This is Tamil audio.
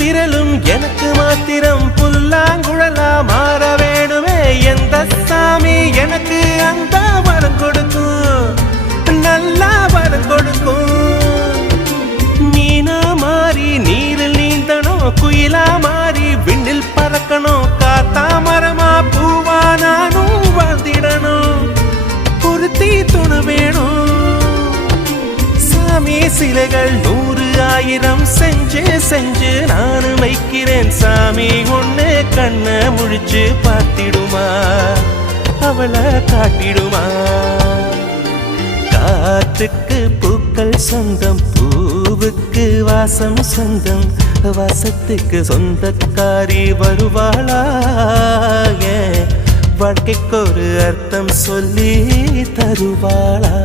விரலும் எனக்கு மாத்திரம் புல்லாங்குழலா மாற வேணுமே. எந்த சாமி எனக்கு அந்த வரம் கொடுக்கும், நல்லா வரம் கொடுக்கும். மீனா மாறி நீரில் நீந்தணும், குயிலா மாறி விண்ணில் பறக்கணும். காத்தா மரமா பூவா நானும் வாழ்ந்திடணும். பொருத்தி துணு வேணும். சாமி சிலைகள் 100 1000 செஞ்சு செஞ்சு நானும் வைக்கிறேன். சாமி ஒண்ணு கண்ண முழிச்சு பார்த்திடுமா, அவளை காட்டிடுமா. காத்துக்கு பூக்கள் சொந்தம், பூவுக்கு வாசம் சொந்தம். வாசத்துக்கு சொந்தக்காரி வருவாளா, வாழ்க்கைக்கு ஒரு அர்த்தம் சொல்லி தருவாளா.